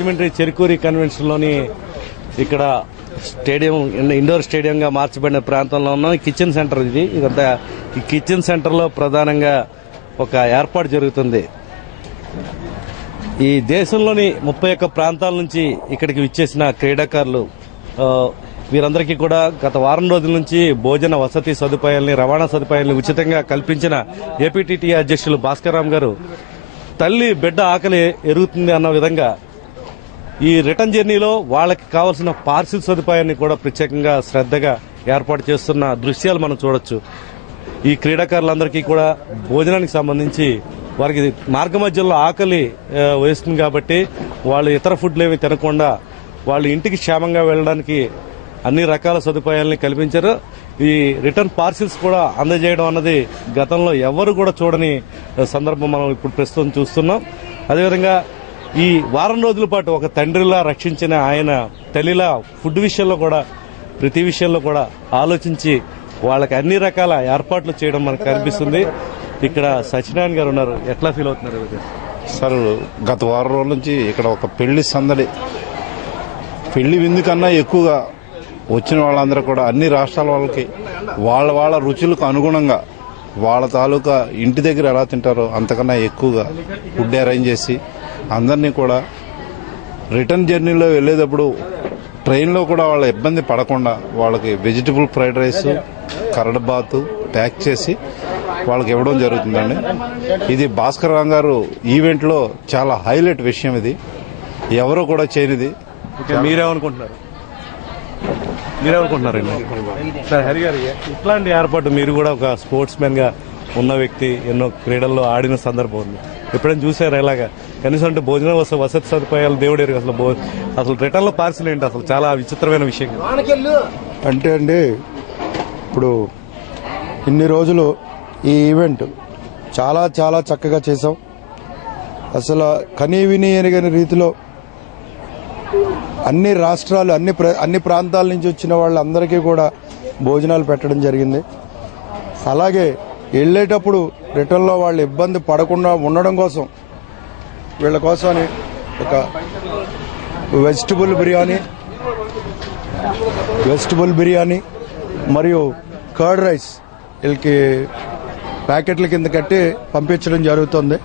రాజమండ్రి చెరుకూరి కన్వెన్షన్లోని ఇక్కడ stadium indoor స్టేడియంగా మార్చబడిన ప్రాంతంలో ఉన్నాం. కిచెన్ సెంటర్ ఇది. ఇదంతా ఈ కిచెన్ సెంటర్లో ప్రధానంగా ఒక ఏర్పాటు జరుగుతుంది. ఈ దేశంలోని ముప్పై ఒక్క ప్రాంతాల నుంచి ఇక్కడికి విచ్చేసిన క్రీడాకారులు వీరందరికీ కూడా గత వారం రోజుల నుంచి భోజన వసతి సదుపాయాల్ని రవాణా సదుపాయాల్ని ఉచితంగా కల్పించిన ఏపీటీటీ అధ్యక్షులు భాస్కర్ గారు తల్లి బిడ్డ ఆకలి ఎరుగుతుంది అన్న విధంగా ఈ రిటర్న్ జర్నీలో వాళ్ళకి కావాల్సిన పార్సిల్ సదుపాయాన్ని కూడా ప్రత్యేకంగా శ్రద్ధగా ఏర్పాటు చేస్తున్న దృశ్యాలు మనం చూడొచ్చు. ఈ క్రీడాకారులందరికీ కూడా భోజనానికి సంబంధించి వారికి మార్గ మధ్యలో ఆకలి వేస్తుంది కాబట్టి వాళ్ళు ఇతర ఫుడ్లు ఏమి తినకుండా వాళ్ళు ఇంటికి క్షేమంగా వెళ్ళడానికి అన్ని రకాల సదుపాయాలని కల్పించారు. ఈ రిటర్న్ పార్సిల్స్ కూడా అందజేయడం అన్నది గతంలో ఎవరు కూడా చూడని సందర్భం మనం ఇప్పుడు ప్రస్తుతం చూస్తున్నాం. అదేవిధంగా ఈ వారం రోజుల పాటు ఒక తండ్రిలా రక్షించిన ఆయన తల్లిలా ఫుడ్ విషయంలో కూడా ప్రతి విషయంలో కూడా ఆలోచించి వాళ్ళకి అన్ని రకాల ఏర్పాట్లు చేయడం మనకు కనిపిస్తుంది. ఇక్కడ సత్యనారాయణ గారు ఉన్నారు. ఎట్లా ఫీల్ అవుతున్నారు సార్ గత వారం రోజుల నుంచి ఇక్కడ ఒక పెళ్ళి సందడి. పెళ్ళి విందు కన్నా ఎక్కువగా వచ్చిన వాళ్ళందరూ కూడా అన్ని రాష్ట్రాల వాళ్ళకి వాళ్ళ వాళ్ళ రుచులకు అనుగుణంగా వాళ్ళ తాలూకా ఇంటి దగ్గర ఎలా తింటారో అంతకన్నా ఎక్కువగా ఫుడ్ అరేంజ్ చేసి అందరినీ కూడా రిటర్న్ జర్నీలో వెళ్ళేటప్పుడు ట్రైన్లో కూడా వాళ్ళ ఇబ్బంది పడకుండా వాళ్ళకి vegetable fried rice curd bath pack చేసి వాళ్ళకి ఇవ్వడం జరుగుతుందండి. ఇది భాస్కర్ రావు గారు ఈవెంట్లో చాలా హైలైట్ విషయం ఇది. ఎవరు కూడా చేయనిది. ఓకే, మీరేమనుకుంటున్నారు? మీరేమనుకుంటున్నారండి? సార్ హరి గారు ఇట్లాంటి ఏర్పాటు మీరు కూడా ఒక స్పోర్ట్స్ మ్యాన్గా ఉన్న వ్యక్తి ఎన్నో క్రీడల్లో ఆడిన సందర్భం ఉంది. ఎప్పుడైనా చూసారు ఎలాగా కనీసం అంటే భోజనం వస వసతి సదుపాయాలు దేవుడేరు అసలు అసలు రిటర్న్లో పార్సిల్ ఏంటి అసలు? చాలా విచిత్రమైన విషయం. అంటే అండి ఇప్పుడు ఇన్ని రోజులు ఈ ఈవెంట్ చాలా చాలా చక్కగా చేసాం అసలు కనీ విని ఎరగని రీతిలో అన్ని రాష్ట్రాలు అన్ని ప్ర- అన్ని ప్రాంతాల నుంచి వచ్చిన వాళ్ళందరికీ కూడా భోజనాలు పెట్టడం జరిగింది. అలాగే వెళ్ళేటప్పుడు రిటర్న్లో వాళ్ళు ఇబ్బంది పడకుండా ఉండడం కోసం వీళ్ళ కోసమని ఒక వెజిటబుల్ బిర్యానీ వెజిటబుల్ బిర్యానీ మరియు కర్డ్ రైస్ వీళ్ళకి ప్యాకెట్ల కింద కట్టి పంపించడం జరుగుతుంది.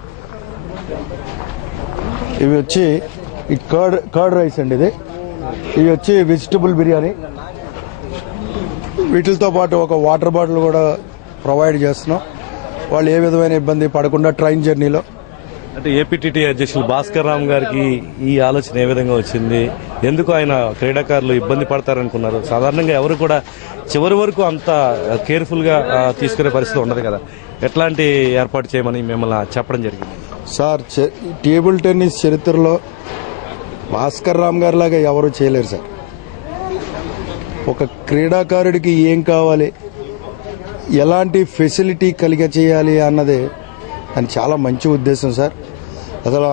ఇవి వచ్చి ఈ కర్డ్ కర్డ్ రైస్ అండి ఇది. ఇవి వచ్చి వెజిటబుల్ బిర్యానీ. వీటితో పాటు ఒక వాటర్ బాటిల్ కూడా ప్రొవైడ్ చేస్తున్నాం. వాళ్ళు ఏ విధమైన ఇబ్బంది పడకుండా ట్రైన్ జర్నీలో. అంటే ఏపీటీటీ అధ్యక్షులు భాస్కర్ రామ్ గారికి ఈ ఆలోచన ఏ విధంగా వచ్చింది? ఎందుకు ఆయన క్రీడాకారులు ఇబ్బంది పడతారనుకున్నారు? సాధారణంగా ఎవరు కూడా చివరి వరకు అంత కేర్ఫుల్గా ఆ, తీసుకునే పరిస్థితి ఉండదు కదా. ఎట్లాంటి ఏర్పాటు చేయమని మిమ్మల్ని చెప్పడం జరిగింది? సార్ టేబుల్ టెన్నిస్ చరిత్రలో భాస్కర్ రామ్ గారి లాగా ఎవరు చేయలేరు సార్. ఒక క్రీడాకారుడికి ఏం కావాలి? ఎలాంటి ఫెసిలిటీ కలిగ చేయాలి అన్నది అని చాలా మంచి ఉద్దేశం సార్. అసలు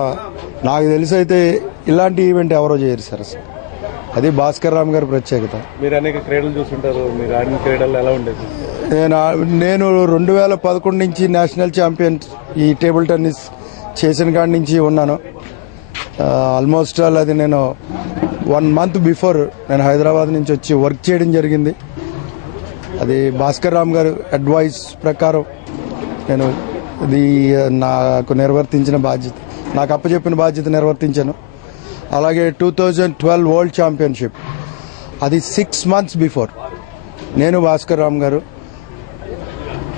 నాకు తెలిసి అయితే ఇలాంటి ఈవెంట్ ఎవరో చేయరు సార్ అసలు. అది భాస్కర్ రామ్ గారి ప్రత్యేకత. మీరు అనేక క్రీడలు చూస్తుంటారు మీరు ఆడిన క్రీడలు ఎలా ఉండేది? నేను నేను రెండు వేల పదకొండు నుంచి నేషనల్ ఛాంపియన్ ఈ టేబుల్ టెన్నిస్ చేసిన కాడి నుంచి ఉన్నాను. ఆల్మోస్ట్ ఆల్ అది నేను వన్ మంత్ బిఫోర్ నేను హైదరాబాద్ నుంచి వచ్చి వర్క్ చేయడం జరిగింది. అది భాస్కర్ రామ్ గారు అడ్వైస్ ప్రకారం నేను ఇది నాకు నిర్వర్తించిన బాధ్యత. నాకు అప్పచెప్పిన బాధ్యత నిర్వర్తించాను. అలాగే two thousand twelve world championship అది సిక్స్ మంత్స్ బిఫోర్ నేను భాస్కర్ రామ్ గారు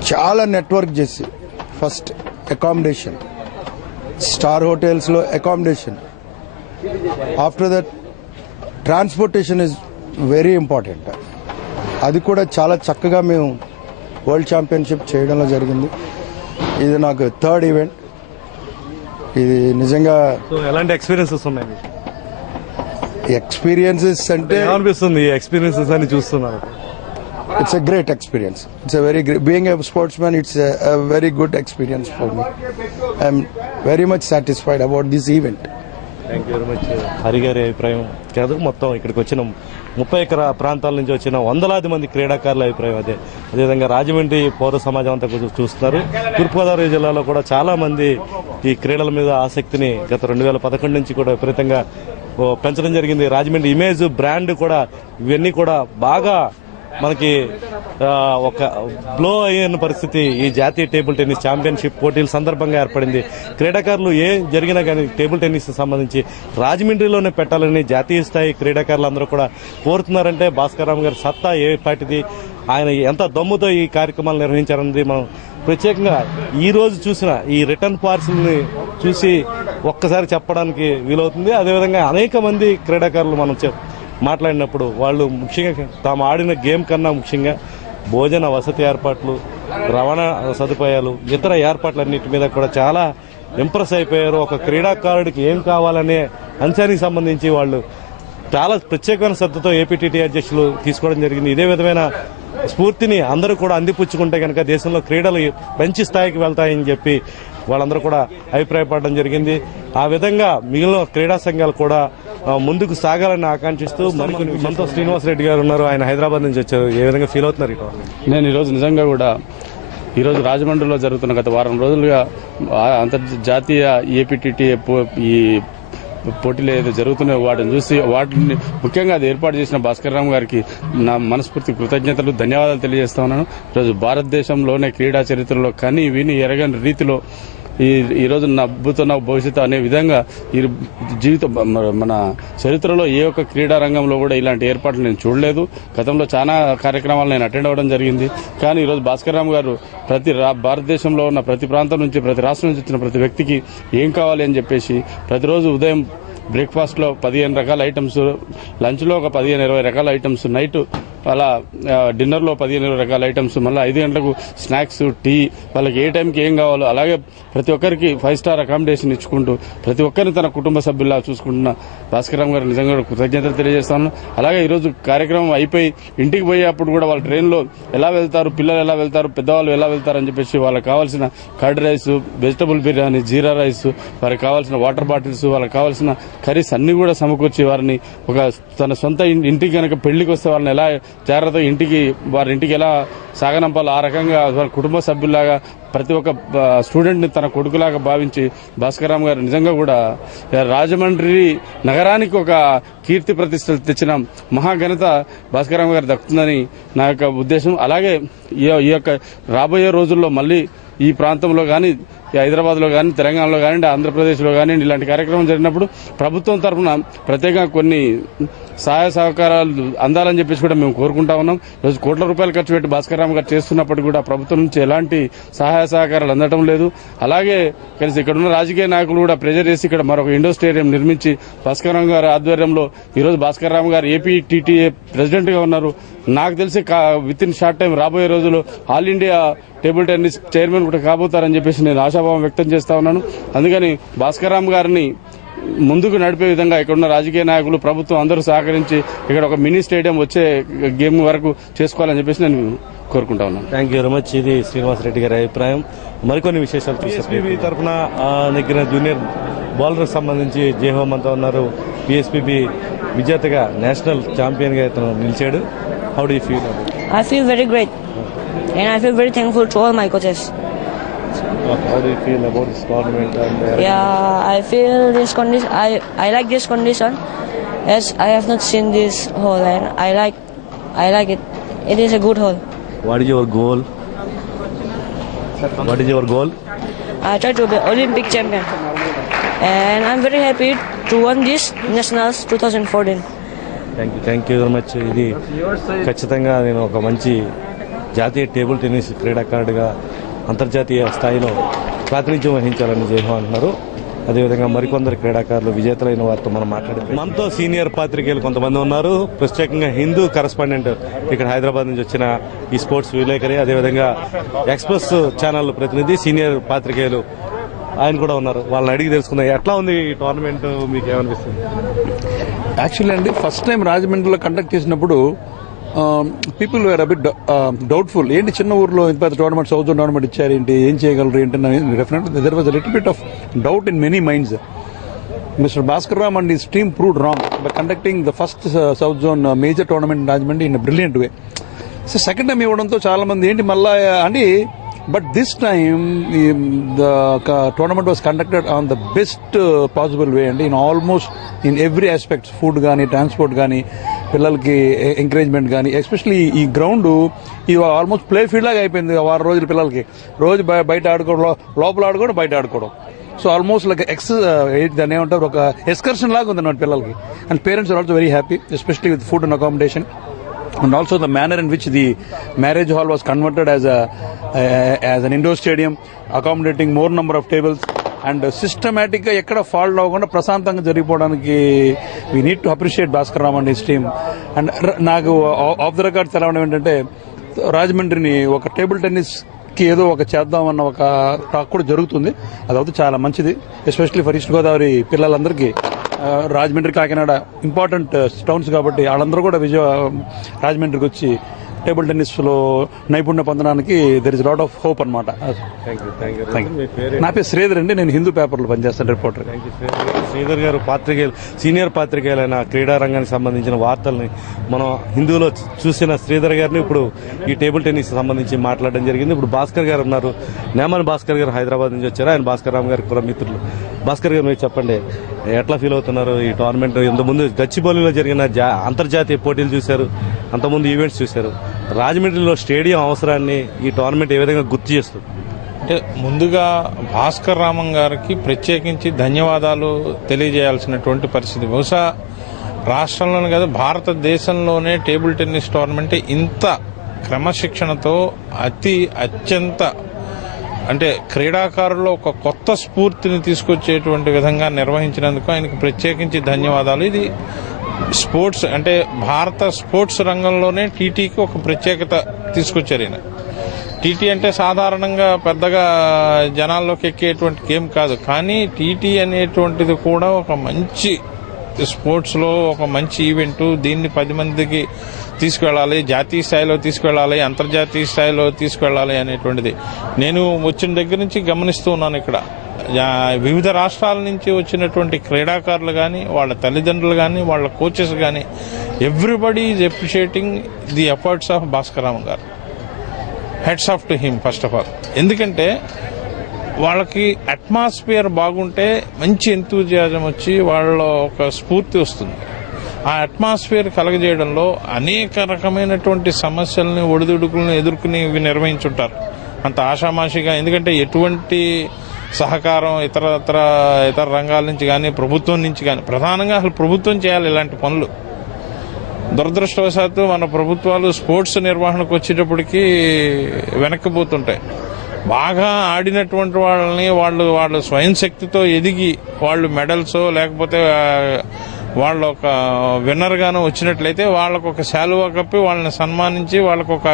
చాలా నెట్వర్క్ చేసి ఫస్ట్ అకామిడేషన్ స్టార్ హోటల్స్లో accommodation after that transportation is very important అది కూడా చాలా చక్కగా మేము వరల్డ్ ఛాంపియన్షిప్ చేయడంలో జరిగింది. ఇది నాకు థర్డ్ ఈవెంట్. ఇది నిజంగా ఎలాంటి ఎక్స్పీరియన్సెస్ ఉన్నాయి? ఎక్స్పీరియన్సెస్ అంటే ఏమనిపిస్తుంది ఈ ఎక్స్పీరియన్సెస్ అని చూస్తున్నారు? It's a great experience it's a very being a sportsman it's a very good experience for me I'm very much satisfied about this event thank you very much Hari గారి అభిప్రాయం. కాదు మొత్తం ఇక్కడికి వచ్చిన ముప్పై ఎకరా ప్రాంతాల నుంచి వచ్చిన వందలాది మంది క్రీడాకారుల అభిప్రాయం అదే. అదేవిధంగా రాజమండ్రి పౌర సమాజం అంతా చూస్తున్నారు. తూర్పుగోదావరి జిల్లాలో కూడా చాలా మంది ఈ క్రీడల మీద ఆసక్తిని గత రెండు వేల పదకొండు నుంచి కూడా విపరీతంగా పెంచడం జరిగింది. రాజమండ్రి ఇమేజ్ బ్రాండ్ కూడా ఇవన్నీ కూడా బాగా మనకి ఒక బ్లో అయిన పరిస్థితి ఈ జాతీయ టేబుల్ టెన్నిస్ ఛాంపియన్షిప్ పోటీల సందర్భంగా ఏర్పడింది. క్రీడాకారులు ఏం జరిగినా కానీ టేబుల్ టెన్నిస్ సంబంధించి రాజమండ్రిలోనే పెట్టాలని జాతీయ స్థాయి క్రీడాకారులు అందరూ కూడా కోరుతున్నారంటే భాస్కరరావు గారి సత్తా ఏ పాటిది ఆయన ఎంత దమ్ముతో ఈ కార్యక్రమాలు నిర్వహించారన్నది మనం ప్రత్యేకంగా ఈ రోజు చూసిన ఈ రిటర్న్ పార్సిల్ని చూసి ఒక్కసారి చెప్పడానికి వీలవుతుంది. అదేవిధంగా అనేక మంది క్రీడాకారులు మనం మాట్లాడినప్పుడు వాళ్ళు ముఖ్యంగా తాము ఆడిన గేమ్ కన్నా ముఖ్యంగా భోజన వసతి ఏర్పాట్లు రవాణా సదుపాయాలు ఇతర ఏర్పాట్లన్నిటి మీద కూడా చాలా ఇంప్రెస్ అయిపోయారు. ఒక క్రీడాకారుడికి ఏం కావాలనే అంశానికి సంబంధించి వాళ్ళు చాలా ప్రత్యేకమైన శ్రద్ధతో ఏపీటీటీ అధ్యక్షులు తీసుకోవడం జరిగింది. ఇదే విధమైన స్ఫూర్తిని అందరూ కూడా అందిపుచ్చుకుంటే కనుక దేశంలో క్రీడలు మంచి స్థాయికి వెళ్తాయని చెప్పి వాళ్ళందరూ కూడా అభిప్రాయపడడం జరిగింది. ఆ విధంగా మిగిలిన క్రీడా సంఘాలు కూడా ముందుకు సాగాలని ఆకాంక్షిస్తూ మరికొన్ని మనతో శ్రీనివాసరెడ్డి గారు ఉన్నారు. ఆయన హైదరాబాద్ నుంచి వచ్చారు. ఏ విధంగా ఫీల్ అవుతున్నారు ఈ టోర్నమెంట్? నేను ఈరోజు నిజంగా కూడా ఈరోజు రాజమండ్రిలో జరుగుతున్న గత వారం రోజులుగా అంతర్జాతీయ ఏపీటీటీ ఈ పోటీలు ఏదో జరుగుతున్నాయో వాటిని చూసి వాటిని ముఖ్యంగా అది ఏర్పాటు చేసిన భాస్కర్ రామ్ గారికి నా మనస్ఫూర్తి కృతజ్ఞతలు ధన్యవాదాలు తెలియజేస్తా ఉన్నాను. ఈరోజు భారతదేశంలోనే క్రీడా చరిత్రలో కని విని ఎరగని రీతిలో ఈ ఈ రోజు నవ్వుతున్న భవిష్యత్తు అనే విధంగా ఈ జీవితం మన చరిత్రలో ఏ ఒక్క క్రీడా రంగంలో కూడా ఇలాంటి ఏర్పాట్లు నేను చూడలేదు. గతంలో చాలా కార్యక్రమాలు నేను అటెండ్ అవ్వడం జరిగింది. కానీ ఈరోజు భాస్కర్ రామ్ గారు ప్రతి రా- భారతదేశంలో ఉన్న ప్రతి ప్రాంతం నుంచి ప్రతి రాష్ట్రం నుంచి వచ్చిన ప్రతి వ్యక్తికి ఏం కావాలి అని చెప్పేసి ప్రతిరోజు ఉదయం బ్రేక్ఫాస్ట్లో పదిహేను రకాల ఐటమ్స్ లంచ్లో ఒక పదిహేను ఇరవై రకాల ఐటమ్స్ నైట్ అలా డిన్నర్లో పదిహేను ఇరవై రకాల ఐటమ్స్ మళ్ళీ ఐదు గంటలకు స్నాక్స్ టీ వాళ్ళకి ఏ టైంకి ఏం కావాలో అలాగే ప్రతి ఒక్కరికి ఫైవ్ స్టార్ అకామిడేషన్ ఇచ్చుకుంటూ ప్రతి ఒక్కరిని తన కుటుంబ సభ్యులా చూసుకుంటున్న భాస్కరరామ్ గారు నిజంగా కృతజ్ఞతలు తెలియజేస్తాను అలాగే ఈరోజు కార్యక్రమం అయిపోయి ఇంటికి పోయేటప్పుడు కూడా వాళ్ళ ట్రైన్లో ఎలా వెళ్తారు పిల్లలు ఎలా వెళ్తారు పెద్దవాళ్ళు ఎలా వెళ్తారు అని చెప్పేసి వాళ్ళకి కావాల్సిన curd rice vegetable biryani jeera rice వారికి కావాల్సిన వాటర్ బాటిల్స్ వాళ్ళకి కావాల్సిన కర్రీస్ అన్ని కూడా సమకూర్చి వారిని ఒక తన సొంత ఇంటికి కనుక పెళ్ళికి వస్తే వాళ్ళని ఎలా జాగ్రత్తగా ఇంటికి వారి ఇంటికి ఎలా సాగనంపాలో ఆ రకంగా వారి కుటుంబ సభ్యుల్లాగా ప్రతి ఒక్క స్టూడెంట్ని తన కొడుకులాగా భావించి భాస్కరరామ్ గారు నిజంగా కూడా రాజమండ్రి నగరానికి ఒక కీర్తి ప్రతిష్టలు తెచ్చిన మహాఘనత భాస్కరరామ్ గారు దక్కుతుందని నా యొక్క ఉద్దేశం. అలాగే ఈ ఈ యొక్క రాబోయే రోజుల్లో మళ్ళీ ఈ ప్రాంతంలో కానీ హైదరాబాద్లో కానీ తెలంగాణలో కానీ ఆంధ్రప్రదేశ్లో కానీ ఇలాంటి కార్యక్రమం జరిగినప్పుడు ప్రభుత్వం తరఫున ప్రత్యేకంగా కొన్ని సహాయ సహకారాలు అందాలని చెప్పేసి కూడా మేము కోరుకుంటా ఉన్నాం. ఈరోజు కోట్ల రూపాయలు ఖర్చు పెట్టి భాస్కర్ రామ్ గారు చేస్తున్నప్పటికీ కూడా ప్రభుత్వం నుంచి ఎలాంటి సహాయ సహకారాలు అందటం లేదు. అలాగే కలిసి ఇక్కడ ఉన్న రాజకీయ నాయకులు కూడా ప్రెజర్ చేసి ఇక్కడ మరొక ఇండోర్ స్టేడియం నిర్మించి భాస్కర్ రామ్ గారి ఆధ్వర్యంలో ఈరోజు భాస్కర్ రామ్ గారు ఏపీ టీటీఏ ప్రెసిడెంట్గా ఉన్నారు. నాకు తెలిసి విత్ ఇన్ షార్ట్ టైం రాబోయే రోజుల్లో All India Table Tennis chairman కూడా కాబోతారని చెప్పేసి నేను ఆశాభావం వ్యక్తం చేస్తా ఉన్నాను. అందుకని భాస్కర్ రామ్ గారిని ముందుకు నడిపే విధంగా ఇక్కడ ఉన్న రాజకీయ నాయకులు ప్రభుత్వం అందరూ సహకరించి ఇక్కడ ఒక మినీ స్టేడియం వచ్చే గేమ్ వరకు చేసుకోవాలని చెప్పేసి నేను కోరుకుంటా ఉన్నాను. థ్యాంక్ యూ వెరీ మచ్ ఇది శ్రీనివాసరెడ్డి గారి అభిప్రాయం. మరికొన్ని విశేషాలు పిఎస్పీబీ తరఫున నెగ్గిన జూనియర్ బౌలర్ సంబంధించి జేహోమ్ అంతా ఉన్నారు. పిఎస్పీబీ విజేతగా నేషనల్ ఛాంపియన్గా ఇతను నిలిచాడు. How do feel I feel very great, and I feel very thankful to all my coaches. How do feel about this tournament and Yeah, I feel this condition. I I like this condition, as I have not seen this hole, and I like I like it. It is a good hole. What is your goal what is your goal I try to be Olympic champion, and I'm very happy to win this nationals 2014. Thank you thank you very much ఇది ఖచ్చితంగా నేను ఒక మంచి జాతీయ table tennis క్రీడాకారుడిగా అంతర్జాతీయ స్థాయిలో ప్రాతినిధ్యం వహించాలని జయహో అంటున్నారు. అదేవిధంగా మరికొందరు క్రీడాకారులు విజేతలైన వారితో మనం మాట్లాడే మనతో సీనియర్ పాత్రికేయులు కొంతమంది ఉన్నారు. ప్రత్యేకంగా హిందూ కరస్పాండెంట్ ఇక్కడ హైదరాబాద్ నుంచి వచ్చిన ఈ స్పోర్ట్స్ విలేకరి అదేవిధంగా ఎక్స్ప్రెస్ ఛానల్ ప్రతినిధి సీనియర్ పాత్రికేయులు ఆయన కూడా ఉన్నారు. వాళ్ళని అడిగి తెలుసుకుందాం. ఎట్లా ఉంది ఈ టోర్నమెంట్? మీకు ఏమనిపిస్తుంది? యాక్చువల్లీ అండి ఫస్ట్ టైం రాజమండ్రిలో కండక్ట్ చేసినప్పుడు people were a bit doubtful ఏంటి చిన్న ఊర్లో ఇంత పెద్ద టోర్నమెంట్ సౌత్ జోన్ టోర్నమెంట్ ఇచ్చారు ఏంటి? ఏం చేయగలరు ఏంటి definite there was little bit of doubt in many minds mister Bhaskar Ram and his team proved wrong by conducting the first South Zone major tournament in Rajahmundry in brilliant way so second time ఇవ్వడంతో చాలా మంది ఏంటి మళ్ళా అంటే but this time the tournament was conducted on the best possible way అండి in almost in every aspects food కానీ transport కానీ పిల్లలకి ఎంకరేజ్మెంట్ కానీ ఎస్పెషలీ ఈ గ్రౌండ్ ఇది ఆల్మోస్ట్ ప్లే ఫీల్డ్ లాగా అయిపోయింది వారం రోజులు పిల్లలకి. రోజు బయ- బయట ఆడుకోవడం లోపల ఆడుకోవడం బయట ఆడుకోవడం. సో ఆల్మోస్ట్ లైక్ ఎక్స్ దాన్ని ఏమంటారు ఒక ఎక్స్కర్షన్ లాగా ఉంది అన్నమాట పిల్లలకి. And parents are also very happy especially with food and accommodation and also the manner in which the marriage hall was converted as a an indoor stadium indoor more number of tables and సిస్టమేటిక్గా ఎక్కడ fault అవ్వకుండా ప్రశాంతంగా జరిగిపోవడానికి we need to appreciate Bhaskar Ram and his team and నాకు off the record తెలవడం ఏంటంటే రాజమండ్రిని ఒక table టెన్నిస్కి ఏదో ఒక చేద్దామన్న ఒక టాక్ కూడా జరుగుతుంది. అదవుతే చాలా మంచిది. ఎస్పెషల్లీ ఫర్ ఈస్ట్ గోదావరి పిల్లలందరికీ. Rajahmundry Kakinada important towns uh, కాబట్టి వాళ్ళందరూ కూడా విజయ రాజమండ్రికి వచ్చి టేబుల్ టెన్నిస్లో నైపుణ్యం పొందడానికి there is lot of hope అనమాట నా పేరు శ్రీధర్ అండి నేను హిందూ పేపర్లో పనిచేస్తాను రిపోర్టర్ శ్రీధర్ గారు పాత్రికేయులు సీనియర్ పాత్రికేయులైన క్రీడా రంగానికి సంబంధించిన వార్తల్ని మనం హిందూలో చూసిన శ్రీధర్ గారిని ఇప్పుడు ఈ టేబుల్ టెన్నిస్ సంబంధించి మాట్లాడడం జరిగింది. ఇప్పుడు భాస్కర్ గారు ఉన్నారు. నేమన్ భాస్కర్ గారు హైదరాబాద్ నుంచి వచ్చారు. ఆయన భాస్కర్ రామ్ గారికి కూడా మిత్రులు భాస్కర్ గారు మీరు చెప్పండి ఎట్లా ఫీల్ అవుతున్నారు ఈ టోర్నమెంట్? ఇంతకుముందు గచ్చిబౌలిలో జరిగిన జా- అంతర్జాతీయ పోటీలు చూశారు. అంతకుముందు ఈవెంట్స్ చూశారు. రాజమండ్రిలో స్టేడియం అవసరాన్ని ఈ టోర్నమెంట్ ఏ విధంగా గుర్తు చేస్తుంది? అంటే ముందుగా భాస్కర్ రామన్ గారికి ప్రత్యేకించి ధన్యవాదాలు తెలియజేయాల్సినటువంటి పరిస్థితి. బహుశా రాష్ట్రంలోనే కాదు భారతదేశంలోనే టేబుల్ టెన్నిస్ టోర్నమెంట్ ఇంత క్రమశిక్షణతో అతి అత్యంత అంటే క్రీడాకారుల్లో ఒక కొత్త స్ఫూర్తిని తీసుకొచ్చేటువంటి విధంగా నిర్వహించినందుకు ఆయనకు ప్రత్యేకించి ధన్యవాదాలు. ఇది స్పోర్ట్స్ అంటే భారత స్పోర్ట్స్ రంగంలోనే టీటీకి ఒక ప్రత్యేకత తీసుకొచ్చారు ఈయన. టీటీ అంటే సాధారణంగా పెద్దగా జనాల్లోకి ఎక్కేటువంటి గేమ్ కాదు. కానీ టీటీ అనేటువంటిది కూడా ఒక మంచి స్పోర్ట్స్లో ఒక మంచి ఈవెంట్. దీన్ని పది మందికి తీసుకెళ్ళాలి జాతీయ స్థాయిలో తీసుకెళ్ళాలి అంతర్జాతీయ స్థాయిలో తీసుకెళ్ళాలి అనేటువంటిది. నేను వచ్చిన దగ్గర నుంచి గమనిస్తూ ఉన్నాను ఇక్కడ. వివిధ రాష్ట్రాల నుంచి వచ్చినటువంటి క్రీడాకారులు కానీ వాళ్ళ తల్లిదండ్రులు కానీ వాళ్ళ కోచెస్ కానీ everybody is appreciating the efforts of Bhaskaram garu. Hats off to him first of all ఎందుకంటే వాళ్ళకి అట్మాస్ఫియర్ బాగుంటే మంచి ఎంతూజియాజం వచ్చి వాళ్ళ ఒక స్ఫూర్తి వస్తుంది. ఆ అట్మాస్ఫియర్ కలగజేయడంలో అనేక రకమైనటువంటి సమస్యల్ని ఒడిదుడుకులను ఎదుర్కొని ఇవి నిర్వహించుంటారు. అంత ఆషామాషిగా ఎందుకంటే ఎటువంటి సహకారం ఇతర ఇతర ఇతర రంగాల నుంచి కానీ ప్రభుత్వం నుంచి కానీ ప్రధానంగా అసలు ప్రభుత్వం చేయాలి ఇలాంటి పనులు. దురదృష్టవశాత్తు మన ప్రభుత్వాలు స్పోర్ట్స్ నిర్వహణకు వచ్చేటప్పటికి వెనక్కిపోతుంటాయి బాగా ఆడినటువంటి వాళ్ళని వాళ్ళు వాళ్ళ స్వయం శక్తితో ఎదిగి వాళ్ళు మెడల్స్ లేకపోతే వాళ్ళు ఒక విన్నర్గాను వచ్చినట్లయితే వాళ్ళకు ఒక శాలువా కప్పి వాళ్ళని సన్మానించి వాళ్ళకు ఒక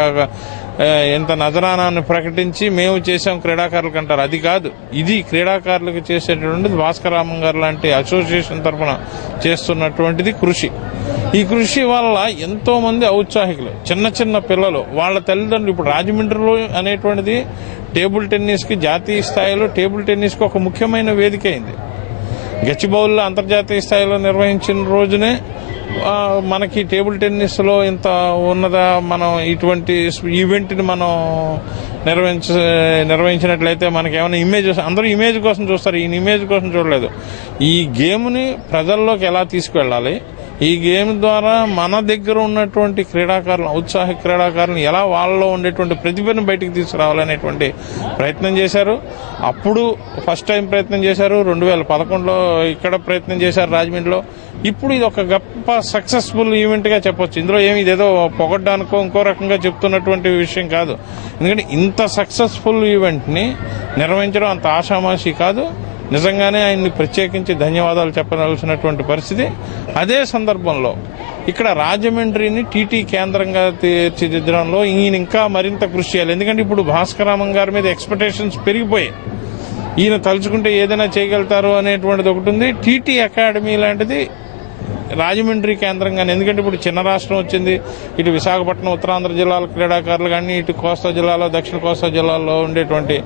ఎంత నజరానాన్ని ప్రకటించి మేము చేసాం క్రీడాకారులకు అంటారు అది కాదు. ఇది క్రీడాకారులకు చేసేటటువంటిది భాస్కరామం గారు లాంటి అసోసియేషన్ తరఫున చేస్తున్నటువంటిది కృషి. ఈ కృషి వల్ల ఎంతో మంది ఔత్సాహికులు చిన్న చిన్న పిల్లలు వాళ్ళ తల్లిదండ్రులు ఇప్పుడు రాజమండ్రిలో అనేటువంటిది టేబుల్ టెన్నిస్కి జాతీయ స్థాయిలో టేబుల్ టెన్నిస్కి ఒక ముఖ్యమైన వేదిక అయింది. గచ్చిబౌల్లో అంతర్జాతీయ స్థాయిలో నిర్వహించిన రోజునే మనకి టేబుల్ టెన్నిస్లో ఇంత ఉన్నదా? మనం ఇటువంటి ఈవెంట్ని మనం నిర్వహించ నిర్వహించినట్లయితే మనకి ఏమైనా ఇమేజ్ అందరూ ఇమేజ్ కోసం చూస్తారు. ఈ ఇమేజ్ కోసం చూడలేదు. ఈ గేమ్ని ప్రజల్లోకి ఎలా తీసుకువెళ్ళాలి ఈ గేమ్ ద్వారా మన దగ్గర ఉన్నటువంటి క్రీడాకారులు ఔత్సాహిక క్రీడాకారులను ఎలా వాళ్ళలో ఉండేటువంటి ప్రతిభను బయటికి తీసుకురావాలనేటువంటి ప్రయత్నం చేశారు. అప్పుడు ఫస్ట్ టైం ప్రయత్నం చేశారు. రెండు వేల పదకొండులో ఇక్కడ ప్రయత్నం చేశారు రాజమండ్రిలో. ఇప్పుడు ఇది ఒక గొప్ప సక్సెస్ఫుల్ ఈవెంట్గా చెప్పొచ్చు. ఇందులో ఏమి ఇదేదో పొగడ్డానికో ఇంకో రకంగా చెప్తున్నటువంటి విషయం కాదు. ఎందుకంటే ఇంత సక్సెస్ఫుల్ ఈవెంట్ని నిర్వహించడం అంత ఆషామాషి కాదు. నిజంగానే ఆయన్ని ప్రత్యేకించి ధన్యవాదాలు చెప్పవలసినటువంటి పరిస్థితి. అదే సందర్భంలో ఇక్కడ రాజమండ్రిని టీటీ కేంద్రంగా తీర్చిదిద్దడంలో ఈయన ఇంకా మరింత కృషి చేయాలి. ఎందుకంటే ఇప్పుడు భాస్కరామం గారి మీద ఎక్స్పెక్టేషన్స్ పెరిగిపోయాయి ఈయన తలుచుకుంటే ఏదైనా చేయగలుగుతారు అనేటువంటిది ఒకటి ఉంది. టీటీ అకాడమీ లాంటిది రాజమండ్రి కేంద్రంగానే. ఎందుకంటే ఇప్పుడు చిన్న రాష్ట్రం వచ్చింది. ఇటు విశాఖపట్నం ఉత్తరాంధ్ర జిల్లాల క్రీడాకారులు కానీ ఇటు కోస్తా జిల్లాలో దక్షిణ కోస్తా జిల్లాలో ఉండేటువంటి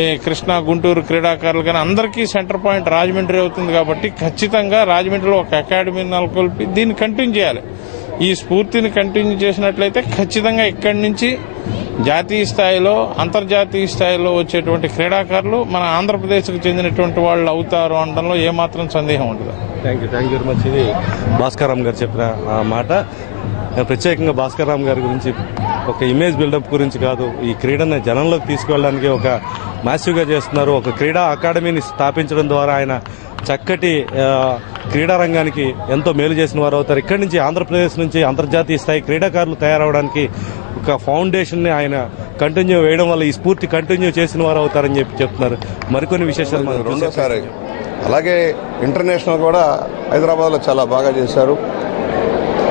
ఈ కృష్ణా గుంటూరు క్రీడాకారులు కానీ అందరికీ సెంటర్ పాయింట్ రాజమండ్రి అవుతుంది కాబట్టి ఖచ్చితంగా రాజమండ్రిలో ఒక అకాడమీ నెలకొల్పి దీన్ని కంటిన్యూ చేయాలి. ఈ స్ఫూర్తిని కంటిన్యూ చేసినట్లయితే ఖచ్చితంగా ఇక్కడి నుంచి జాతీయ స్థాయిలో అంతర్జాతీయ స్థాయిలో వచ్చేటువంటి క్రీడాకారులు మన ఆంధ్రప్రదేశ్కు చెందినటువంటి వాళ్ళు అవుతారు అనడంలో ఏమాత్రం సందేహం ఉండదు. Thank you thank you very much ఇది భాస్కరరామ్ గారు చెప్పిన ఆ మాట. ప్రత్యేకంగా భాస్కరరామ్ గారి గురించి ఒక ఇమేజ్ బిల్డప్ గురించి కాదు ఈ క్రీడను జనంలోకి తీసుకువెళ్ళడానికి ఒక మాసివ్గా చేస్తున్నారు. ఒక క్రీడా అకాడమీని స్థాపించడం ద్వారా ఆయన చక్కటి ఆ, క్రీడా రంగానికి ఎంతో మేలు చేసిన వారు అవుతారు. ఇక్కడి నుంచి ఆంధ్రప్రదేశ్ నుంచి అంతర్జాతీయ స్థాయి క్రీడాకారులు తయారవడానికి ఒక ఫౌండేషన్ని ఆయన కంటిన్యూ వేయడం వల్ల ఈ స్ఫూర్తి కంటిన్యూ చేసిన వారు అవుతారని చెప్పి చెప్తున్నారు. మరికొన్ని విశేషాలు రెండోసారి అలాగే ఇంటర్నేషనల్ కూడా హైదరాబాద్లో చాలా బాగా చేశారు.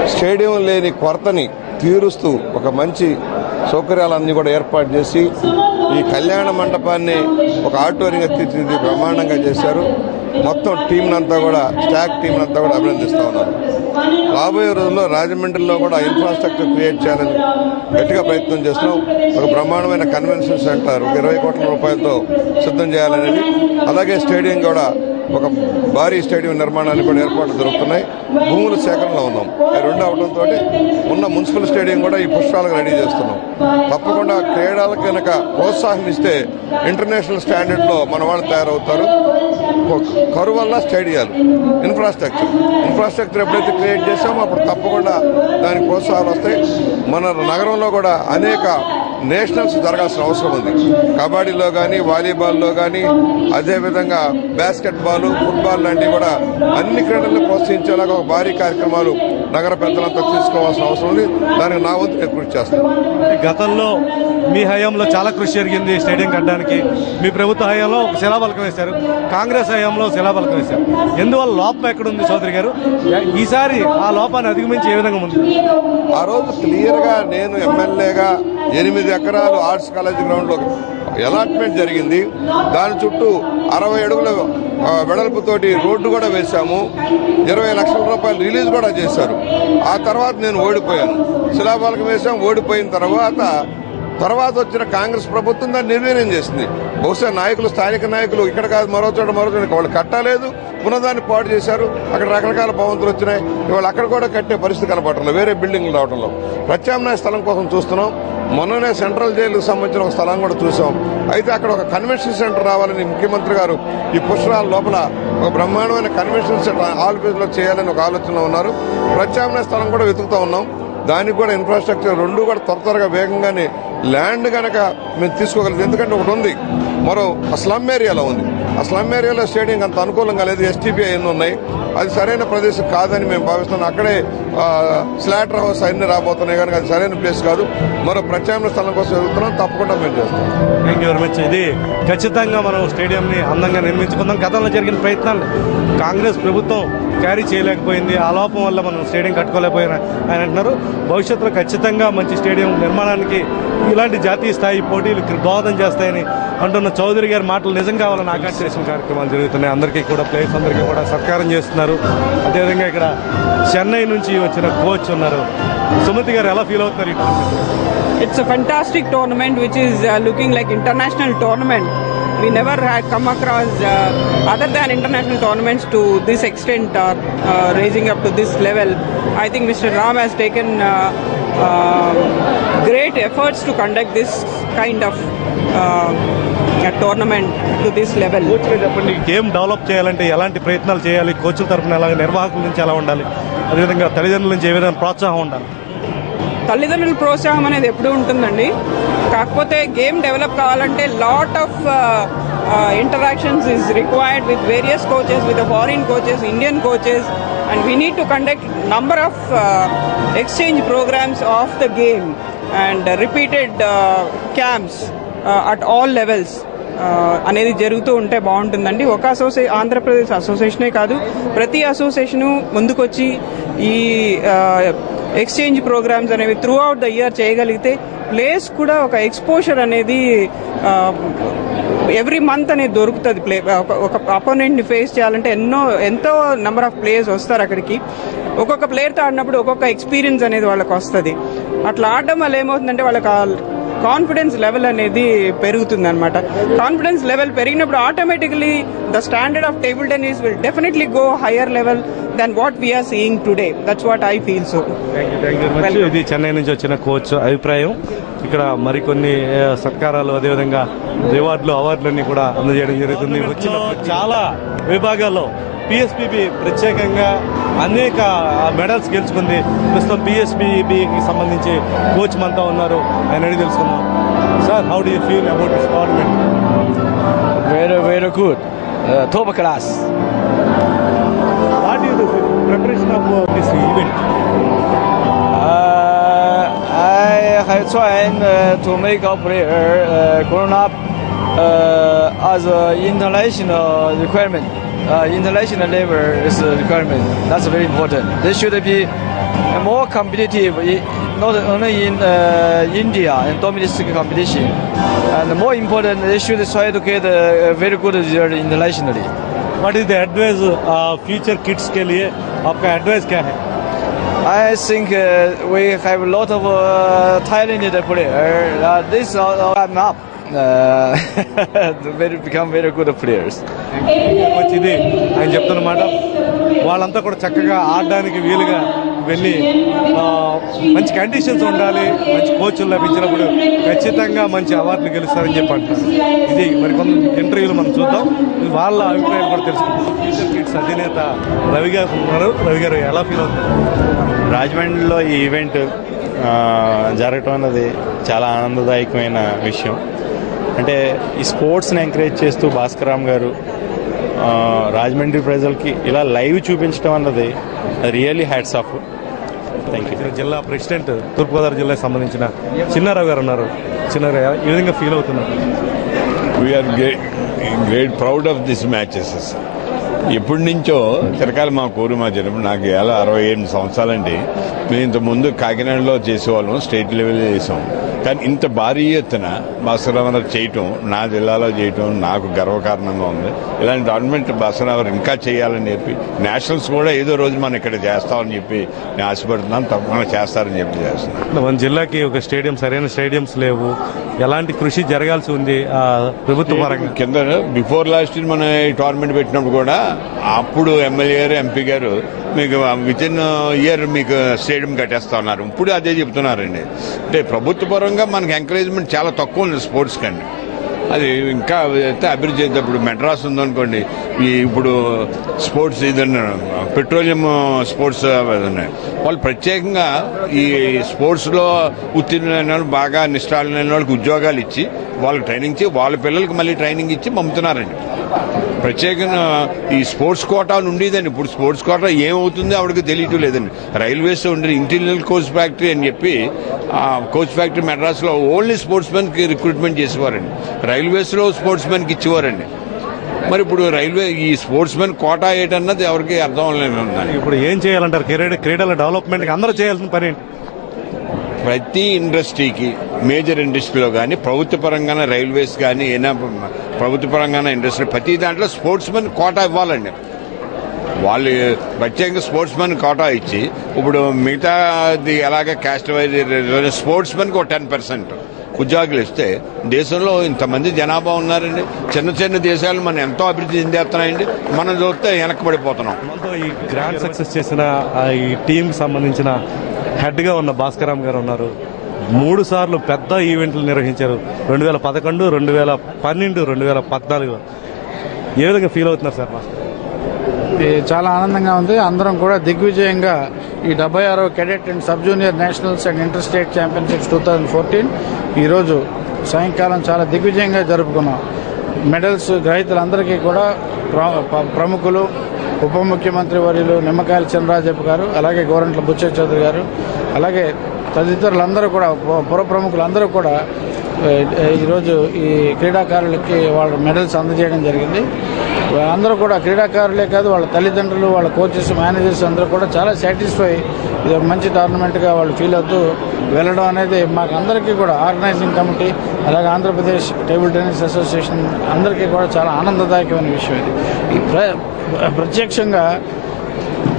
స్టేడియం లేని కొరతని తీరుస్తూ ఒక మంచి సౌకర్యాలన్నీ కూడా ఏర్పాటు చేసి ఈ కళ్యాణ మండపాన్ని ఒక ఆడిటోరియంగా తీర్చిది బ్రహ్మాండంగా చేశారు. మొత్తం టీంనంతా కూడా స్టాక్ టీంనంతా కూడా అభినందిస్తూ ఉన్నారు రాబోయే రోజుల్లో రాజమండ్రిలో కూడా ఇన్ఫ్రాస్ట్రక్చర్ క్రియేట్ చేయాలని గట్టిగా ప్రయత్నం చేస్తున్నాం. ఒక బ్రహ్మాండమైన కన్వెన్షన్ సెంటర్ ఒక ఇరవై కోట్ల రూపాయలతో సిద్ధం చేయాలనేది. అలాగే స్టేడియం కూడా ఒక భారీ స్టేడియం నిర్మాణానికి కూడా ఏర్పాట్లు జరుగుతున్నాయి. భూముల సేకరణలో ఉన్నాం. ఈ రెండు అవడంతో ఉన్న మున్సిపల్ స్టేడియం కూడా ఈ పుష్పాలకు రెడీ చేస్తున్నాం. తప్పకుండా క్రీడలకు కనుక ప్రోత్సాహం ఇస్తే ఇంటర్నేషనల్ స్టాండర్డ్లో మన వాళ్ళు తయారవుతారు. కరువు వల్ల స్టేడియాలు ఇన్ఫ్రాస్ట్రక్చర్. ఇన్ఫ్రాస్ట్రక్చర్ ఎప్పుడైతే క్రియేట్ చేసామో అప్పుడు తప్పకుండా దానికి ప్రోత్సాహాలు వస్తాయి. మన నగరంలో కూడా అనేక నేషనల్స్ జరగాల్సిన అవసరం ఉంది. కబడ్డీలో కానీ వాలీబాల్లో కానీ అదేవిధంగా బాస్కెట్ బాల్ ఫుట్బాల్ లాంటివి కూడా అన్ని క్రీడలను ప్రోత్సహించేలాగా ఒక భారీ కార్యక్రమాలు నగర పెద్దలంతా తీసుకోవాల్సిన అవసరం ఉంది. దానికి నా వంతు నేను కృషి చేస్తాను. గతంలో మీ హయాంలో చాలా కృషి జరిగింది స్టేడియం కట్టడానికి. మీ ప్రభుత్వ హయాంలో ఒక శిలాబలకం వేశారు. కాంగ్రెస్ హయాంలో శిలాబలకం వేశారు. ఎందువల్ల లోపం ఎక్కడుంది చౌదరి గారు? ఈసారి ఆ లోపాన్ని అధిగమించి ఏ విధంగా ఉంది ఆ రోజు క్లియర్గా నేను ఎమ్మెల్యేగా ఎనిమిది ఎకరాలు ఆర్ట్స్ కాలేజ్ గ్రౌండ్లో అలాట్మెంట్ జరిగింది. దాని చుట్టూ అరవై అడుగుల వెడల్పుతోటి రోడ్డు కూడా వేశాము. ఇరవై లక్షల రూపాయలు రిలీజ్ కూడా చేశారు. ఆ తర్వాత నేను ఓడిపోయాను. శిలాబాలకు వేశాం ఓడిపోయిన తర్వాత తర్వాత వచ్చిన కాంగ్రెస్ ప్రభుత్వం దాన్ని నిర్వీర్యం చేసింది. బహుశా నాయకులు స్థానిక నాయకులు ఇక్కడ కాదు మరో చోట మరో చోట వాళ్ళు కట్టలేదు. పునదాన్ని పాడు చేశారు. అక్కడ రకరకాల భవంతులు వచ్చినాయి. ఇవాళ అక్కడ కూడా కట్టే పరిస్థితి కనపడటంలో వేరే బిల్డింగ్లు రావడంలో ప్రత్యామ్నాయ స్థలం కోసం చూస్తున్నాం. మొన్ననే సెంట్రల్ జైలుకు సంబంధించిన ఒక స్థలం కూడా చూసాం. అయితే అక్కడ ఒక కన్వెన్షన్ సెంటర్ రావాలని ముఖ్యమంత్రి గారు ఈ పుష్కరాల లోపల ఒక బ్రహ్మాండమైన కన్వెన్షన్ సెంటర్ ఆల్ఫీస్లో చేయాలని ఒక ఆలోచనలో ఉన్నారు. ప్రత్యామ్నాయ స్థలం కూడా వెతుకుతూ ఉన్నాం. దానికి కూడా ఇన్ఫ్రాస్ట్రక్చర్ రెండు కూడా త్వర త్వరగా వేగంగానే ల్యాండ్ కనుక మేము తీసుకోగలిగింది ఎందుకంటే ఒకటి ఉంది. మరో స్లమ్ ఏరియాలో ఉంది. ఆ స్లమ్ ఏరియాలో స్టేడియం అంత అనుకూలంగా లేదు. ఎస్టీపీ ఎన్ని ఉన్నాయి. అది సరైన ప్రదేశం కాదని మేము భావిస్తున్నాం. అక్కడే స్లాటర్ హౌస్ అన్ని రాబోతున్నాయి. కనుక అది సరైన ప్లేస్ కాదు. మరో ప్రత్యామ్నాయ స్థలం కోసం వెళ్తున్నాం. తప్పకుండా మేము చేస్తాం. థ్యాంక్ యూ వెరీ మచ్ ఇది ఖచ్చితంగా మనం స్టేడియంని అందంగా నిర్మించుకుందాం. గతంలో జరిగిన ప్రయత్నాలు కాంగ్రెస్ ప్రభుత్వం క్యారీ చేయలేకపోయింది. ఆ లోపం వల్ల మనం స్టేడియం కట్టుకోలేకపోయినా ఆయన అంటున్నారు. భవిష్యత్తులో ఖచ్చితంగా మంచి స్టేడియం నిర్మాణానికి ఇలాంటి జాతీయ స్థాయి పోటీలు దోహదం చేస్తాయని అంటున్న చౌదరి గారి మాటలు నిజం కావాలని ఆకాంక్షించిన కార్యక్రమాలు జరుగుతున్నాయి. అందరికీ కూడా ప్లేస్ అందరికీ కూడా సత్కారం చేస్తున్నారు. అదేవిధంగా ఇక్కడ చెన్నై నుంచి వచ్చిన కోచ్ ఉన్నారు. సుమతి గారు ఎలా ఫీల్ అవుతారు it's a fantastic tournament which is looking like international tournament we never had come across other than international tournaments to this extent are raising up to this level I think mister Ram has taken great efforts to conduct this kind of uh, tournament to this level. కోచ్గా చెప్పండి game develop చేయాలంటే ఎలాంటి ప్రయత్నాలు చేయాలి? కోచ్ల తరఫున ఎలా నిర్వాహకుల నుంచి ఎలా ఉండాలి? అదేవిధంగా తల్లిదండ్రుల నుంచి ఏ విధంగా ప్రోత్సాహం ఉండాలి? తల్లిదండ్రుల ప్రోత్సాహం అనేది ఎప్పుడూ ఉంటుందండి. కాకపోతే గేమ్ డెవలప్ కావాలంటే lot of interactions is required with various coaches with foreign coaches Indian coaches and we need to conduct number of exchange programs of the game and repeated camps at all levels అనేది జరుగుతూ ఉంటే బాగుంటుందండి. ఒక అసోసియే ఆంధ్రప్రదేశ్ అసోసియేషనే కాదు ప్రతి association ముందుకొచ్చి ఈ exchange programmes అనేవి త్రూ అవుట్ ద ఇయర్ చేయగలిగితే ప్లేస్ కూడా ఒక ఎక్స్పోజర్ అనేది ఎవ్రీ మంత్ అనేది దొరుకుతుంది. ప్లే ఒక- అపోనెంట్ని ఫేస్ చేయాలంటే ఎన్నో ఎంతో నెంబర్ ఆఫ్ ప్లేయర్స్ వస్తారు అక్కడికి. ఒక్కొక్క ప్లేయర్తో ఆడినప్పుడు ఒక్కొక్క ఎక్స్పీరియన్స్ అనేది వాళ్ళకి వస్తుంది. అట్లా ఆడడం వల్ల ఏమవుతుందంటే వాళ్ళకి కాన్ఫిడెన్స్ లెవెల్ అనేది పెరుగుతుంది అనమాట కాన్ఫిడెన్స్ లెవెల్ పెరిగినప్పుడు automatically the standard of table tennis will definitely go higher level than what we are seeing today that's what I feel so ఇది చెన్నై నుంచి వచ్చిన కోచ్ అభిప్రాయం. ఇక్కడ మరికొన్ని సత్కారాలు అదేవిధంగా రివార్డులు అవార్డులన్నీ కూడా అందజేయడం జరుగుతుంది. వచ్చిన చాలా విభాగాల్లో పిఎస్పిబి ప్రత్యేకంగా అనేక మెడల్స్ గెలుచుకుంది ప్రస్తుతం పిఎస్పిబికి సంబంధించి కోచ్ మనతో ఉన్నారు ఆయన అడిగి తెలుసుకుందాం sir how do you feel about this Very, very good. Uh, top class. What you preparation of this event I have tried uh, to make a player uh, grown up uh, as an international requirement. Uh, international level is a requirement. That's very important. They should be more competitive, i- not only in uh, India and domestic competition. And more important, they should try to get a, a very good result internationally. What is the advice future kids के लिए आपका advice क्या है I think uh, we have a lot of uh, talented players. Uh, this are are up. Become very good players. Coach ఇది ఆయన చెప్తున్నమాట వాళ్ళంతా కూడా చక్కగా ఆడడానికి వీలుగా వెళ్ళి మంచి కండిషన్స్ ఉండాలి మంచి కోచ్లు లభించినప్పుడు ఖచ్చితంగా మంచి అవార్డులు గెలుస్తారని చెప్పి అంటున్నారు. ఇది మరి కొంత ఇంటర్వ్యూలు మనం చూద్దాం. వాళ్ళ అభిప్రాయం కూడా తెలుసుకుందాం. ఫ్యూచర్ కిడ్స్ అధినేత రవి గారు ఉన్నారు. రవి గారు ఎలా ఫీల్ అవుతున్నారు రాజమండ్రిలో ఈ ఈవెంట్ జరగటం అన్నది చాలా ఆనందదాయకమైన విషయం. అంటే ఈ స్పోర్ట్స్ని ఎంకరేజ్ చేస్తూ భాస్కరామ్ గారు ఆ, రాజమండ్రి ప్రజలకి ఇలా లైవ్ చూపించడం అన్నది really hats off. Thank you జిల్లా ప్రెసిడెంట్ తూర్పుగోదావరి జిల్లాకు సంబంధించిన చిన్నారావు గారు ఉన్నారు. చిన్నారావు ఈ విధంగా ఫీల్ అవుతున్నారు? We are great proud of this matches ఎప్పటి నుంచో తిరకాలి మా కోరు మా జనం నాకు ఎలా అరవై ఎనిమిది సంవత్సరాలండి. మేము ఇంత ముందు కాకినాడలో చేసేవాళ్ళం స్టేట్ లెవెల్ చేసాం. కానీ ఇంత భారీ ఎత్తున భాస్కరరావు చేయటం నా జిల్లాలో చేయటం నాకు గర్వకారణంగా ఉంది. ఇలాంటి గవర్నమెంట్ భాస్కరరావు ఇంకా చేయాలని చెప్పి నేషనల్స్ కూడా ఏదో రోజు మనం ఇక్కడ చేస్తామని చెప్పి నేను ఆశపడుతున్నాను తప్పకుండా చేస్తారని చెప్పి చేస్తున్నాను. మన జిల్లాకి ఒక స్టేడియం సరైన స్టేడియంస్ లేవు. ఎలాంటి కృషి జరగాల్సి ఉంది ఆ, ప్రభుత్వ పరంగా? కింద బిఫోర్ లాస్ట్ మన ఈ టోర్నమెంట్ పెట్టినప్పుడు కూడా అప్పుడు ఎమ్మెల్యే గారు ఎంపీ గారు మీకు విత్ ఇన్ ఇయర్ మీకు స్టేడియం కట్టేస్తా ఉన్నారు. ఇప్పుడు అదే చెప్తున్నారండి. అంటే ప్రభుత్వ పరంగా మనకి ఎంకరేజ్మెంట్ చాలా తక్కువ ఉంది స్పోర్ట్స్ కండి అది ఇంకా అయితే అభివృద్ధి చేసేటప్పుడు మెడ్రాస్ ఉందనుకోండి ఈ ఇప్పుడు స్పోర్ట్స్ ఇది పెట్రోలియం స్పోర్ట్స్ ఉన్నాయి వాళ్ళు ప్రత్యేకంగా ఈ స్పోర్ట్స్లో ఉత్తీర్ణులైన వాళ్ళు బాగా నిష్ఠాలైన వాళ్ళకి ఉద్యోగాలు ఇచ్చి వాళ్ళకి ట్రైనింగ్ ఇచ్చి వాళ్ళ పిల్లలకి మళ్ళీ ట్రైనింగ్ ఇచ్చి పంపుతున్నారండి. ప్రత్యేకంగా ఈ స్పోర్ట్స్ కోటా ఉండేదండి ఇప్పుడు స్పోర్ట్స్ కోటా ఏమవుతుందో ఆవిడకి తెలియటం లేదండి. రైల్వేస్ ఉండే ఇంటీరియర్ కోచ్ ఫ్యాక్టరీ అని చెప్పి ఆ కోచ్ ఫ్యాక్టరీ మెడ్రాస్లో ఓన్లీ స్పోర్ట్స్కి రిక్రూట్మెంట్ చేసేవారండి. రైల్వేస్లో స్పోర్ట్స్కి ఇచ్చేవారండి. మరి ఇప్పుడు రైల్వే ఈ స్పోర్ట్స్ మెన్ కోటా ఏంటన్నది ఎవరికి అర్థం అవ్వలేదు ఉందండి ఇప్పుడు ఏం చేయాలంటారు? క్రీడ క్రీడల డెవలప్మెంట్ అందరూ చేయాల్సిన పని ప్రతి ఇండస్ట్రీకి మేజర్ ఇండస్ట్రీలో కానీ ప్రభుత్వ పరంగానే రైల్వేస్ కానీ ఏనా ప్రభుత్వ పరంగానే ఇండస్ట్రీ. ప్రతి దాంట్లో స్పోర్ట్స్ మెన్ కోటా ఇవ్వాలండి. వాళ్ళు ప్రత్యేకంగా స్పోర్ట్స్ మెన్ కోటా ఇచ్చి ఇప్పుడు మిగతాది ఎలాగే క్యాస్ట్ వైజ్ స్పోర్ట్స్ మెన్కి ఒక టెన్ పర్సెంట్ ఉద్యోగులు ఇస్తే దేశంలో ఇంతమంది జనాభా ఉన్నారండి. చిన్న చిన్న దేశాలు మనం ఎంతో అభివృద్ధి చెందేస్తున్నాయండి. మనం చూస్తే వెనకబడిపోతున్నాం. మనతో ఈ గ్రాండ్ సక్సెస్ చేసిన ఈ టీంకి సంబంధించిన హెడ్గా ఉన్న భాస్కరామ్ గారు ఉన్నారు. మూడు సార్లు పెద్ద ఈవెంట్లు నిర్వహించారు. రెండు వేల పదకొండు రెండు వేల పన్నెండు రెండు వేల పద్నాలుగు. ఏ విధంగా ఫీల్ అవుతున్నారు సార్ ఇది చాలా ఆనందంగా ఉంది. అందరం కూడా దిగ్విజయంగా ఈ డెబ్బై ఆరో cadet and sub junior nationals and inter state championships two thousand fourteen. ఈరోజు సాయంకాలం చాలా దిగ్విజయంగా జరుపుకున్నాం. మెడల్స్ గ్రహీతలందరికీ కూడా ప్రముఖులు ఉప ముఖ్యమంత్రి వర్యులు నిమ్మకాయల చంద్రరాజప్ప గారు అలాగే గోరంట్ల బుచ్చ చౌదరి గారు అలాగే తదితరులందరూ కూడా పుర ప్రముఖులందరూ కూడా ఈరోజు ఈ క్రీడాకారులకి వాళ్ళ మెడల్స్ అందజేయడం జరిగింది. అందరూ కూడా క్రీడాకారులే కాదు వాళ్ళ తల్లిదండ్రులు వాళ్ళ కోచెస్ మేనేజర్స్ అందరూ కూడా చాలా సాటిస్ఫై ఇది ఒక మంచి టోర్నమెంట్గా వాళ్ళు ఫీల్ అవుతూ వెళ్ళడం అనేది మాకు అందరికీ కూడా ఆర్గనైజింగ్ కమిటీ అలాగే ఆంధ్రప్రదేశ్ టేబుల్ టెన్నిస్ అసోసియేషన్ అందరికీ కూడా చాలా ఆనందదాయకమైన విషయం ఇది. ఈ ప్ర ప్రత్యక్షంగా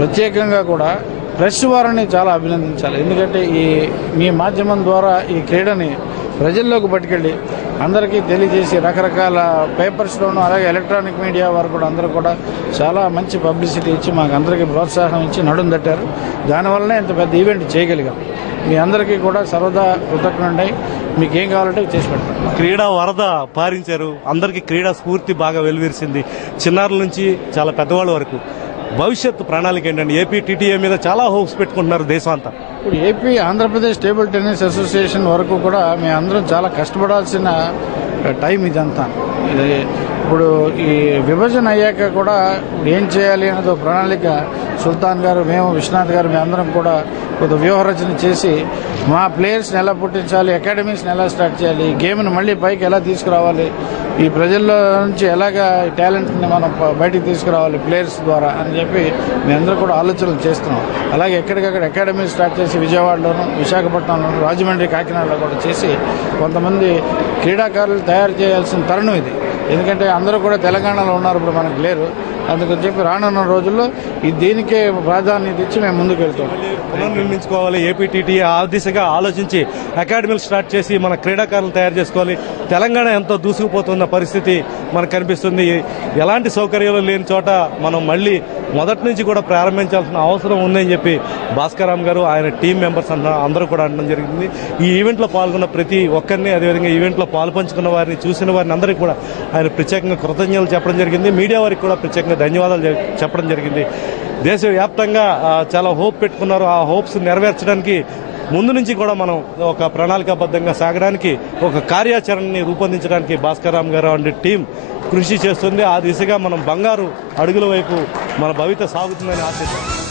ప్రత్యేకంగా కూడా ప్రెస్ వారిని చాలా అభినందించాలి. ఎందుకంటే ఈ మీ మాధ్యమం ద్వారా ఈ క్రీడని ప్రజల్లోకి పట్టుకెళ్ళి అందరికీ తెలియజేసి రకరకాల పేపర్స్లోనూ అలాగే ఎలక్ట్రానిక్ మీడియా వారు కూడా అందరూ కూడా చాలా మంచి పబ్లిసిటీ ఇచ్చి మాకు అందరికీ ప్రోత్సాహం ఇచ్చి నడుం తట్టారు. దానివల్లనే ఇంత పెద్ద ఈవెంట్ చేయగలిగాం. మీ అందరికీ కూడా సర్వదా కృతజ్ఞుండై మీకు ఏం కావాలంటే చేసి పెడతాం. క్రీడా వరద పారించారు. అందరికీ క్రీడా స్ఫూర్తి బాగా వెలువరిసింది. చిన్నారుల నుంచి చాలా పెద్దవాళ్ళ వరకు. భవిష్యత్తు ప్రణాళిక ఏంటండి? ఏపీ టీటీఏ మీద చాలా హోప్స్ పెట్టుకుంటున్నారు దేశం అంతా ఇప్పుడు AP Andhra Pradesh table tennis association వరకు కూడా మేమందరం అందరం చాలా కష్టపడాల్సిన టైం ఇదంతా. ఇప్పుడు ఈ విభజన అయ్యాక కూడా ఏం చేయాలి అనేది ప్రణాళిక సుల్తాన్ గారు మేము విశ్వనాథ్ గారు మేము అందరం కూడా కొంత వ్యూహరచన చేసి మా ప్లేయర్స్ని ఎలా పుట్టించాలి అకాడమీస్ని ఎలా స్టార్ట్ చేయాలి గేమ్ని మళ్ళీ పైకి ఎలా తీసుకురావాలి ఈ ప్రజల్లో నుంచి ఎలాగా ఈ టాలెంట్ని మనం బయటికి తీసుకురావాలి ప్లేయర్స్ ద్వారా అని చెప్పి మేమందరం కూడా ఆలోచనలు చేస్తున్నాం. అలాగే ఎక్కడికక్కడ అకాడమీ స్టార్ట్ చేసి విజయవాడలోను విశాఖపట్నంలోను రాజమండ్రి కాకినాడలో కూడా చేసి కొంతమంది క్రీడాకారులు తయారు చేయాల్సిన తరుణం ఇది. ఎందుకంటే అందరూ కూడా తెలంగాణలో ఉన్నారు ఇప్పుడు మనకు లేరు. అందుకని చెప్పి రానున్న రోజుల్లో ఈ దీనికే ప్రాధాన్యత ఇచ్చి మేము ముందుకు వెళ్తాం. పునర్నిర్మించుకోవాలి. ఏపీటీటీ ఆ దిశగా ఆలోచించి అకాడమీలు స్టార్ట్ చేసి మన క్రీడాకారులు తయారు చేసుకోవాలి. తెలంగాణ ఎంతో దూసుకుపోతున్న పరిస్థితి మనకు కనిపిస్తుంది. ఎలాంటి సౌకర్యాలు లేని చోట మనం మళ్ళీ మొదటి నుంచి కూడా ప్రారంభించాల్సిన అవసరం ఉందని చెప్పి భాస్కరామ్ గారు ఆయన టీం మెంబర్స్ అన్న అందరూ కూడా అనడం జరిగింది. ఈ ఈవెంట్లో పాల్గొన్న ప్రతి ఒక్కరిని అదేవిధంగా ఈవెంట్లో పాల్పంచుకున్న వారిని చూసిన వారిని అందరికీ కూడా ఆయన ప్రత్యేకంగా కృతజ్ఞతలు చెప్పడం జరిగింది. మీడియా వారికి కూడా ప్రత్యేకంగా ధన్యవాదాలు చెప్పడం జరిగింది. దేశవ్యాప్తంగా చాలా హోప్ పెట్టుకున్నారు. ఆ హోప్స్ నెరవేర్చడానికి ముందు నుంచి కూడా మనం ఒక ప్రణాళికాబద్ధంగా సాగడానికి ఒక కార్యాచరణని రూపొందించడానికి భాస్కర్ గారు అండ్ టీం కృషి చేస్తుంది. ఆ దిశగా మనం బంగారు అడుగుల వైపు మన భవిత సాగుతుందని ఆశిస్తాం